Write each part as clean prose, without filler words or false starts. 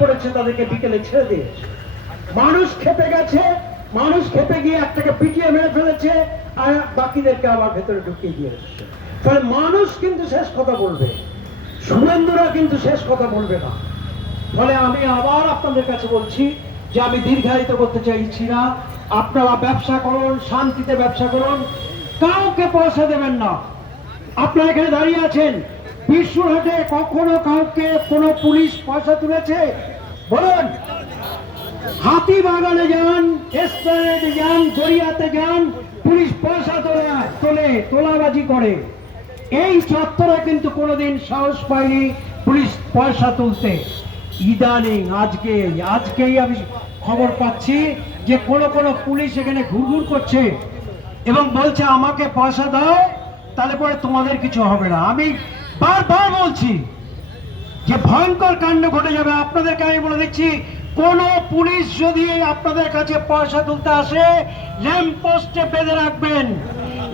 পড়েছে তাদেরকে বিকেলে ছেড়ে দিয়েছে। মানুষ খেপে গেছে, মানুষ খেপে গিয়ে একটাকে পিটিয়ে মেরে ফেলেছে, আর বাকিদেরকে আবার ভেতরে ঢুকিয়ে দিয়ে এসছে। ফলে মানুষ কিন্তু শেষ কথা বলবে, শুভেন্দুরা কিন্তু শেষ কথা বলবে না। ফলে আমি আবার আপনাদের কাছে বলছি যে আমি দীর্ঘায়িত করতে চাইছি না। আপনারা ব্যবসা করুন, শান্তিতে ব্যবসা করুন, কাউকে পয়সা দেবেন না। আপনারা এখানে দাঁড়িয়ে আছেন, বিশ্বহাটে কখনো কাউকে কোনো পুলিশ পয়সা তুলেছে বলুন? হাতিবাগানে যান, এসপ্ল্যানেডে যান, গড়িয়াতে যান, পুলিশ পয়সা তোলাবাজি করে। এই চত্বরে কিন্তু কোনোদিন সাহস পায়নি পুলিশ পয়সা তুলতে। ইদানিং আজকেই আমি খবর পাচ্ছি যে কোনো পুলিশ এখানে ঘুরঘুর করছে এবং বলছে আমাকে পয়সা দাও, তাহলে পরে তোমাদের কিছু হবে না। আমি বারবার বলছি যে ভয়ঙ্কর কাণ্ড ঘটে যাবে। আপনাদেরকে আমি বলে দিচ্ছি, কোন পুলিশ যদি আপনাদের কাছে পয়সা তুলতে আসে, ল্যাম্প পোস্টে বেঁধে রাখবেন,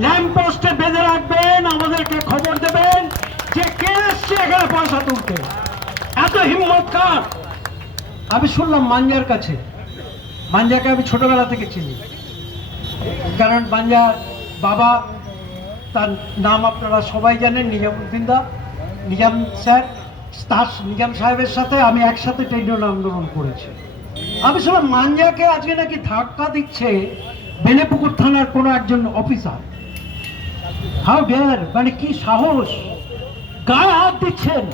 ল্যাম্প পোস্টে বেঁধে রাখবেন, আমাদেরকে খবর দেবেন যে কে এসছে এখানে পয়সা তুলতে। এত হিম্মত কার? আমি শুনলাম মাঞ্জার কাছে। মাঞ্জাকে আমি ছোটবেলা থেকে চিনি, কারণ মাঞ্জার বাবা, তার নাম আপনারা সবাই জানেন, নিজামুদ্দিন দা, নিজাম স্যার। তার নিজাম সাহেবের সাথে আমি একসাথে ট্রেড আন্দোলন করেছি। আমি শুনলাম মাঞ্জাকে আজকে নাকি ধাক্কা দিচ্ছে বেলেপুকুর থানার কোনো একজন অফিসার। হাউ ডেয়ার, মানে কি সাহস, গায়ে হাত দিচ্ছেন।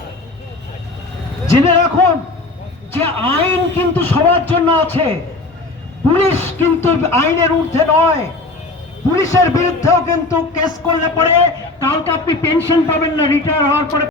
জেনে রাখুন যে আইন কিন্তু সবার জন্য আছে, পুলিশ কিন্তু আইনের ঊর্ধ্বে নয়। পুলিশের বিরুদ্ধেও কিন্তু কেস করলে পরে কালকে আপনি পেনশন পাবেন না, রিটায়ার হওয়ার পরে।